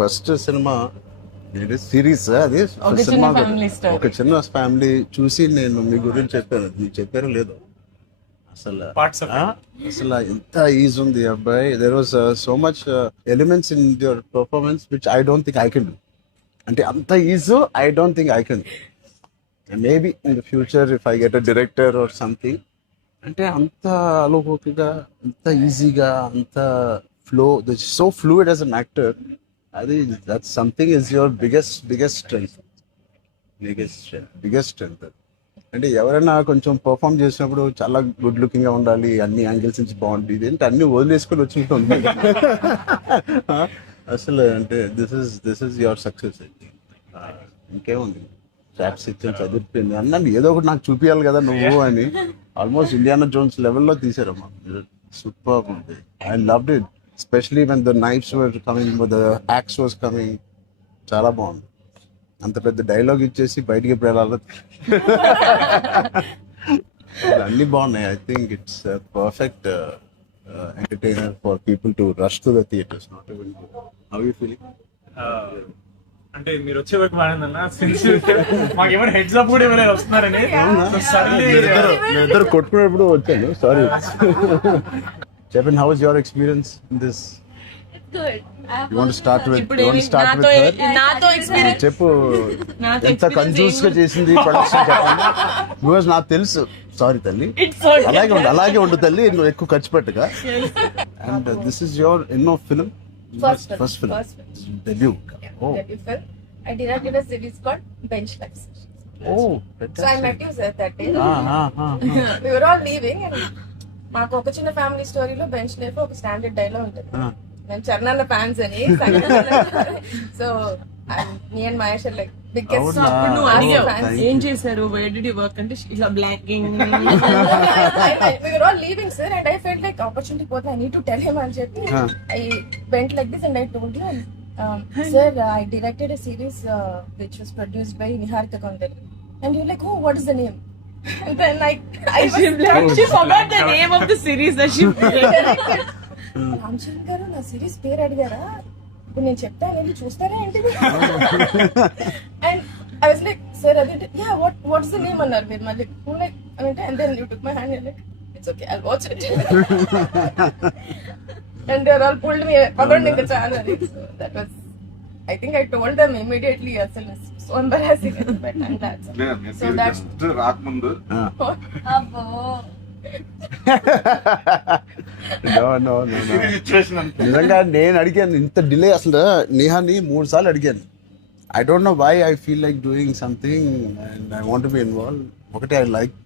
First cinema series అది cinema ఒక చిన్న ఫ్యామిలీ చూసి నేను మీ గురించి చెప్పాను, మీకు చెప్పారో లేదో. అసలు అసలు ఎంత ఈజ్ ఉంది అబ్బాయి. There was so much elements in your performance which I don't think I can do. అంటే అంత ease I don't think I can. Maybe in the future if I get a director or something, అంటే అంత అలోకిగా, అంత ఈజీగా, అంత flow, so fluid as an actor. అది that something is your biggest strength. అంటే ఎవరైనా కొంచెం పర్ఫామ్ చేసినప్పుడు చాలా గుడ్ లుకింగ్ గా ఉండాలి, అన్ని యాంగిల్స్ నుంచి బాగుంటుంది అంటే అన్ని వదిలేసుకొని వచ్చినట్టు అసలు. అంటే దిస్ ఇస్ యువర్ సక్సెస్. ఇంకేముంది, ట్రాప్స్ ఇచ్చాను, చదివిపోయింది అన్నాను. ఏదో ఒకటి నాకు చూపించాలి కదా నువ్వు అని. ఆల్మోస్ట్ ఇండియానా జోన్స్ లెవెల్లో తీసారమ్మా. సూపర్ ఉంది. I loved it, especially when the knives were coming, the axe was coming. చాలా బాగుంది. అంత పెద్ద డైలాగ్ ఇచ్చేసి బయటికి ఎప్పుడు వెళ్ళాలి. అన్ని బాగున్నాయి. I think it's perfect entertainer for people to rush to the theatres. Not even how you feeling? అంటే మీరు వచ్చే వరకు బాగుందన్న, మాకు ఎవరు హెడ్స్ అప్ కూడా ఎవరైనా వస్తున్నారని ఇద్దరు కొట్టుకునేప్పుడు వచ్చాను. సారీ. చెప్పండి, how is your experience in this? You want to start with her? చెప్పు, ఎంత కన్ఫ్యూజ్ గా చేసింది ప్రొడక్షన్ చెప్పండి. బికాజ్ నాకు తెలుసు. సారీ తల్లి, అలాగే ఉండు తల్లి, నువ్వు ఎక్కువ ఖర్చు పెట్టగా. అండ్ దిస్ ఇస్ యువర్ ఎన్నో film? First film, debut. Oh, I directed a series called Bench Life. Oh, so I met you sir that day. We were all leaving and మాకు ఒక చిన్న ఫ్యామిలీ స్టోరీలో బెంచ్ లైఫ్ ఒక standard dialogue ఉంటుంది. మేము చరణాల fans అని. So me and Mahesh like biggest. అప్పుడు నువ్వు అడిగావు ఏం చేశారు, వేర్ డిడ్ యు వర్క్ అంటే ఇలా blocking. We were all leaving sir and I felt like opportunity పోతే I need to tell him అని చెప్పి I went like this and I told you, sir, I directed a series which was produced by Niharika Kondali. And you're like, oh, what is the name? And then she forgot the name of the series that she directed. Ramachandra గారు నా series పేరు అడిగారా, ఇప్పుడు నేను చెప్తాను వెళ్ళి చూస్తారా ఏంటిది? And I was like, sir అది యా వాట్స్ ద నేమ్ అన్నారు మీరు మళ్ళీ లైక్ అంటే. And then you took my hand like it's okay I'll watch it. And they are all pulled me పదండి ఇంకా చాలా. That was I think I told them immediately అసలు so embarrassing. So that's రాకముందు అబ్బో No. నిజంగా నేను అడిగాను ఇంత డిలే. అసలు నేహాని 3 సార్లు అడిగాను. I don't know why I feel like doing something and I want be involve. ఒకటి, I like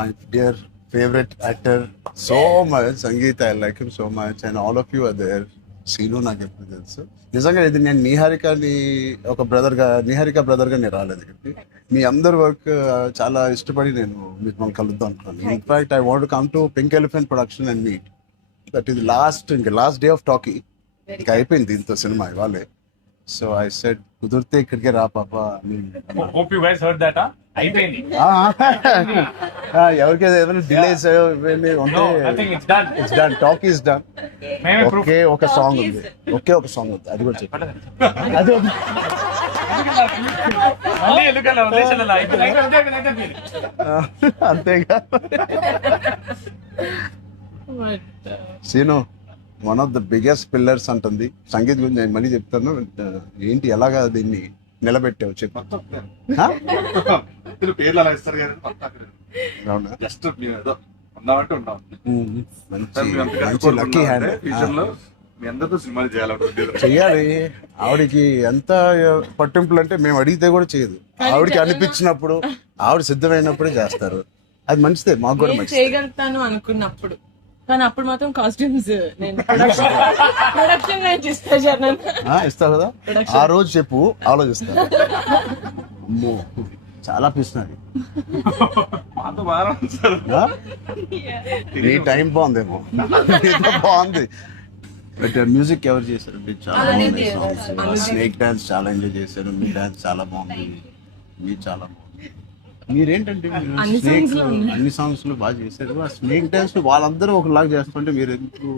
my dear favourite actor so much, Sangeet. I like him so much and all of you are there. Seenu నాకు ఎప్పుడు తెలుసు. నిజంగా ఇది నేను Niharika brother గా నేను రాలేదు ఇక్కడికి. మీ అందరి వర్క్ చాలా ఇష్టపడి నేను మిమ్మల్ని కలుద్దాం అనుకున్నాను. In fact I want come to pink elephant production and meet. That is last day of talkie. ఇంకా అయిపోయింది దీంతో సినిమా ఇవాళే. సో ఐ సెడ్ కుదిరితే ఇక్కడికే రా పాప. hope you guys heard that. అయిపోయింది. ఎవరికైనా ఏదైనా delays No, I think it's done. It's done. Talk is done. మేమే proof. ఒక సాంగ్ ఉంది. ఒక సాంగ్ ఉంది, అది కూడా చెప్పండి. అది మళ్ళీ ఎందుకలా వదిలేసాను అయిపోయింది. అంతేగా. Seenu one of the biggest pillars అంటుంది సంగీత్ గురించి. నేను మళ్ళీ చెప్తాను. ఏంటి ఎలాగా దీన్ని నిలబెట్టావు చెప్పు. పేర్లు అలా ఇస్తారు కానీ అవునా? జస్ట్ ఏదో ఉన్నామంటే ఉన్నాం. మంచి లక్కీ హ్యాండ్. ఫ్యూచర్ లో మీ అందరితో సినిమాలు చేయాలంటే చెయ్యాలి. ఆవిడకి ఎంత పట్టింపులు అంటే మేము అడిగితే కూడా చేయదు. ఆవిడకి అనిపించినప్పుడు, ఆవిడ సిద్ధమైనప్పుడే చేస్తారు. అది మంచిదే, మాకు కూడా మంచిది. చేయగలుగుతాను అనుకున్నప్పుడు, కానీ అప్పుడు మాత్రం కాస్ట్యూమ్స్ నేను ప్రొడక్షన్ నుంచి ఇస్తావు కదా. ఆ రోజు చెప్పు, ఆలోచిస్తా. అమ్మో చాలా పిస్తున్నది. మాతో బాగా నీ టైం బాగుందేమో, బాగుంది. బట్ మ్యూజిక్ ఎవరు చేశారు? స్నేక్ డాన్స్ చాలా ఎంజాయ్ చేశారు. మీ డాన్స్ చాలా బాగుంది. మీరు చాలా బాగుంది. మీరేంటంటే అన్ని సాంగ్స్ లో బాగా చేశారు. ఆ స్నేక్ డాన్స్ వాళ్ళందరూ ఒకలాగా చేస్తుంటే మీరు ఎందుకు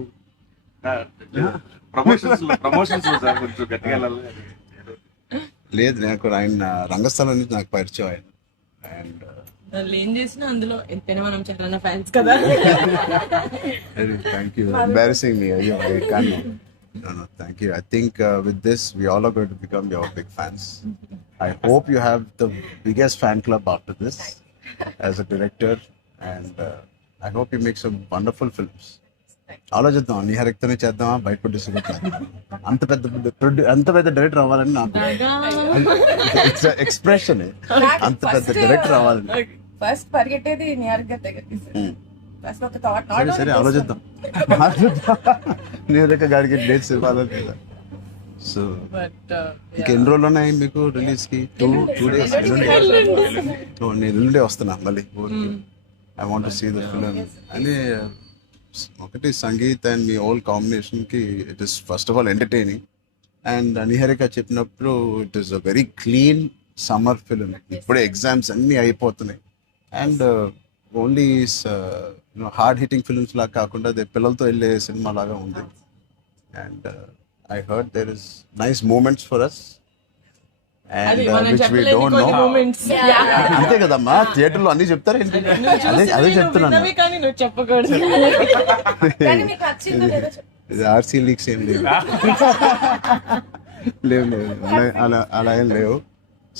ప్రమోషన్స్ సార్ కొంచెం గట్టిగా వెళ్ళాలి. లేదు నాకు ఆయన రంగస్థలం నుంచి నాకు పరిచయం ఆయన. అండ్ వాళ్ళు ఏం చేసినా అందులో ఎంతైనా మనం చాలా ఫ్యాన్స్ కదా. Thank you, embarrassing me. అయ్యో I can. No, thank you. I think with this, we all are going to become your big fans. I hope you have the biggest fan club after this as a director, and I hope you make some wonderful films. ఆలోచిద్దాం, నిహారిక్తోనే చేద్దామా, బయట producer అంత పెద్ద director అవ్వాలని నాకు expression. అంత పెద్ద director అవ్వాలని ఫస్ట్ పరిగెట్టేది నియర్ గా దగ్గరికి సార్. ఫస్ట్ ఒక థాట్ సరే సరే ఆలోచిద్దాం. నిహారిక గారికి డేట్స్ ఇవ్వాలి. సో బట్ ఇంకెన్ని రోజులు ఉన్నాయి మీకు రిలీజ్ కి? Two days. నేను ఎల్లుండే వస్తున్నా మళ్ళీ ఊరికి. I want to see the film. అని ఒకటి సంగీత్ అండ్ మీ ఓల్ కాంబినేషన్ కి it is first of all entertaining. And Niharika చెప్పినప్పుడు it is a very clean summer film. ఇప్పుడే ఎగ్జామ్స్ అన్నీ అయిపోతున్నాయి. And only hard hitting films లాగా కాకుండా అదే పిల్లలతో వెళ్ళే సినిమా లాగా ఉంది. And I heard there is nice moments for us అది అండ్ మనం విచ్ వి చెప్పలేని డోంట్ కొన్ని నో. మూమెంట్స్. అంతే కదమ్మా, థియేటర్లో అన్ని చెప్తారు ఏంటి? అదే చెప్తున్నాను. కానీ నువ్వు చెప్పకూడదు. కానీ మీకు నచ్చిందో లేదో చెప్పండి. ఇది ఆర్సీ లీక్స్ ఏం లేవు. లేవు అలా ఏం లేవు.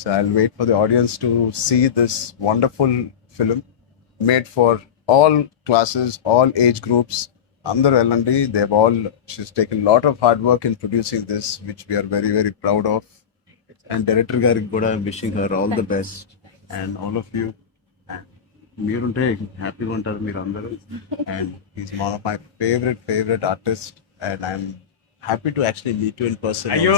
So I will wait for the audience to see this wonderful film made for all classes, all age groups. అందరూ వెళ్ళండి. They all she's taken lot of hard work in producing this, which we are very very proud of. And director గారికి కూడా wishing her all the best. And all of you, మీరుంటే హ్యాపీగా ఉంటారు మీరు అందరూ. And is one of my favourite artist. And I'm happy to actually meet you in person. అయ్యో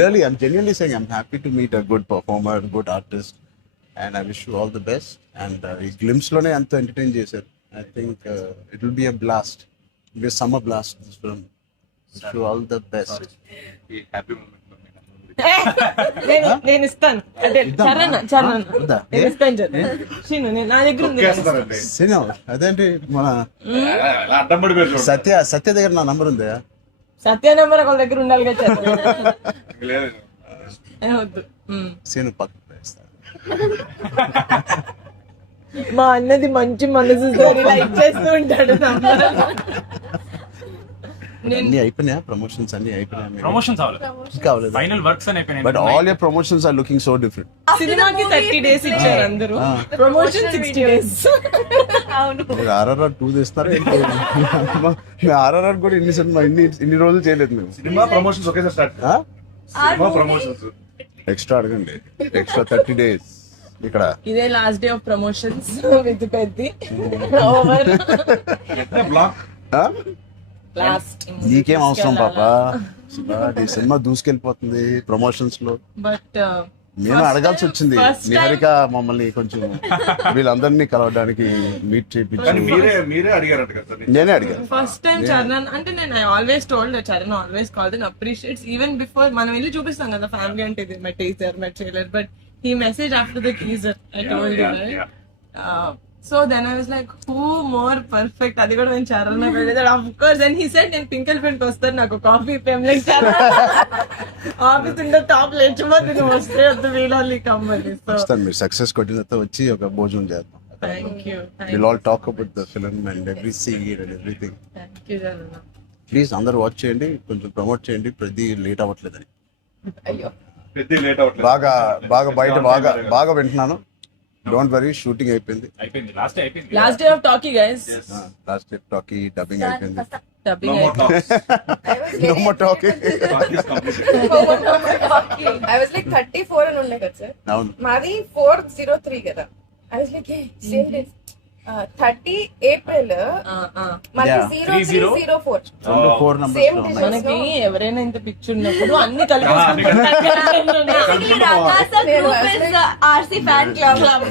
Really, I'm genuinely saying I'm happy to meet a good performer, good artist, and I wish you all the best. And ఈ glimpse లోనే అంత entertain చేశారు. I think it will be a blast. It will be a summer blast, this film. Wish you all the best. ఈ happy moment నేను ఇస్తాను. అంటే చరణ్ వద్దా? నేను ఇస్తాను. శ్రీను నా దగ్గర ఉంది. సినిమా అదేంటి మన అడ్డం పడిపోయారు చూడండి. సత్య దగ్గర నా నంబర్ ఉందా? సత్య నెంబర్ ఒకళ్ళ దగ్గర ఉండాలి కదా. లేదు. వద్దు. సీను పక్కన వేస్తాను. మా అన్నది మంచి మనసు సార్, ఇలా ఇచ్చేస్తూ ఉంటాడు. అన్ని అయిపోయినాయా? ప్రమోషన్స్ అన్ని అయిపోయినాయా? ప్రమోషన్స్ కావలేదు. ఫైనల్ వర్క్స్ అని అయిపోయినాయి. But all your promotions are looking so different. సినిమాకి 30 days ఇచ్చారు అందరూ, ప్రమోషన్ 60 days. మీరు RRR 2 చేస్తున్నారు ఏంటి? మేము RRR కూడా ఇన్ని రోజులు చేయలేదు మేము. సినిమా ప్రమోషన్స్ ఒకేసారి స్టార్ట్. సినిమా ప్రమోషన్స్ ఎక్స్ట్రా అడగండి, ఎక్స్ట్రా 30 days ఇక్కడ. ఇదే last day of promotions with Peddi over block. Last. నీకేం అవసరం పాపా, ఈ సినిమా దూసుకెళ్ళిపోతుంది ప్రమోషన్స్ లో. బట్ మేము అడగాల్సి వచ్చింది. నిహారిక మమ్మల్ని కొంచెం వీళ్ళందరినీ కలవడానికి మీట్ కానీ చేయించి మీరే అడిగారంట కదా సార్. నేనే అడిగాను. ఫస్ట్ టైం చరణ్ అంటే నేను always told Charan always call then appreciates even before మనం వెళ్ళి చూపిస్తాం కదా ఫ్యామిలీ అంటే ఇది my teaser my trailer, but he messaged after the teaser. I told you, right? So then I was like, who more perfect? అది కూడా నేను చరణ్ వెళ్ళేది. Of course, and he said నేను పింకల్ ఫ్రెండ్ వస్తాను, నాకు కాఫీ పేమ్ లైక్ చరణ్ ఆఫీస్ ఉండే top లేచిపోతే నువ్వు వస్తే వద్దు, వీళ్ళని కమ్మని. సో వస్తాను, మీరు సక్సెస్ కొట్టిన తర్వాత వచ్చి ఒక భోజనం చేద్దాం. Thank you. We'll all talk about the film and every scene and everything. Thank you Charan. Please అందరూ వాచ్ చేయండి, కొంచెం ప్రమోట్ చేయండి. ప్రతి లేట్ అవ్వట్లేదని అయ్యో పెద్ద లేట్ అవ్వట్లేదు. బాగా బయట బాగా వింటున్నాను. డోంట్ వరీ, షూటింగ్ అయిపోయింది. Last day of talkie guys. Last day talkie dubbing అయిపోయింది. Dubbing No more talks. No more talking. Talk is completed. I was like 34 అని ఉండే కదా సార్. అవును, మాది 403 కదా. I was like same days 30 April మాది Yeah. 0304 రెండు 4 numbers Same లో day. ఉన్నాయి. మనకి ఎవరైనా ఇంత పిచ్చి ఉన్నప్పుడు అన్ని కలిపి RC fan club.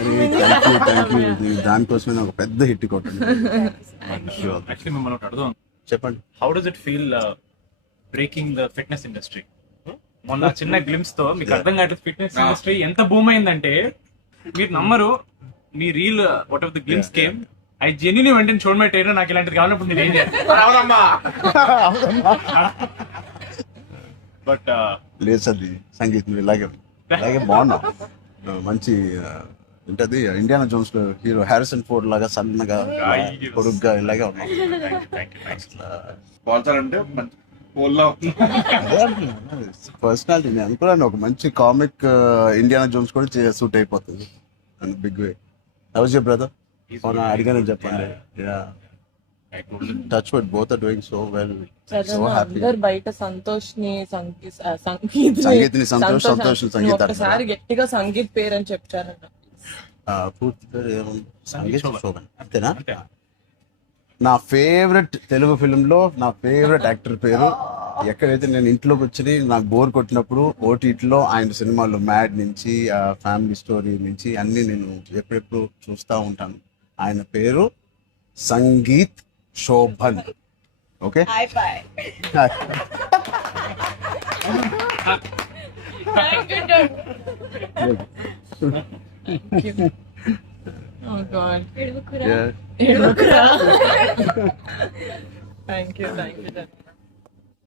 Thank you. దానికోసమే ఒక పెద్ద హిట్ కొట్టింది. యాక్చువల్లీ మిమ్మల్ని ఒకటి అడుగుదాం. చెప్పండి. How does it feel breaking the fitness industry? మొన్న చిన్న గ్లిమ్స్ తో మీకు అర్థం కావట్లేదు ఫిట్నెస్ ఇండస్ట్రీ ఎంత బూమ్ అయిందంటే మీరు నమ్మరు. మీ reel what of the glimpse came I genuine వెంటనే చూడమే ట్రైలర్ నాకు ఇలాంటిది కావాలన్నప్పుడు నేను ఏం చేయాలి బట్ లేదు సర్ది సంగీత్ నువ్వు ఇలాగే బాగున్నావు. మంచి ఏంటది ఇండియానా జోన్స్ లో హీరో హ్యారిసన్ ఫోర్డ్ లాగా సన్నగా పొరుగ్గా ఇలాగే ఉన్నావు. పోల్చాలంటే మంచి పోల్లా పర్సనాలిటీ నేను అనుకున్నాను ఒక మంచి కామిక్ ఇండియానా జోన్స్ కూడా సూట్ అయిపోతుంది and big way. How's your brother? అడిగానని చెప్పండి. Touch wood both are doing so well. So happy. అందరు బయట సంతోష్ ని సంగీత్ సంగీత్ ఒకసారి గట్టిగా సంగీత్ పేరు అని చెప్తారంట. పూర్తి పేరు ఏముంది? సంగీత్ శోభన్ అంతేనా? నా ఫేవరెట్ తెలుగు ఫిల్మ్ లో నా ఫేవరెట్ యాక్టర్ పేరు. ఎక్కడైతే నేను ఇంట్లోకి వచ్చి నాకు బోర్ కొట్టినప్పుడు ఓటీటీలో ఆయన సినిమాలు మ్యాడ్ నుంచి ఫ్యామిలీ స్టోరీ నుంచి అన్ని నేను ఎప్పుడెప్పుడు చూస్తూ ఉంటాను. ఆయన పేరు Sangeeth Shobhan. Okay, Oh God. yeah. Thank you.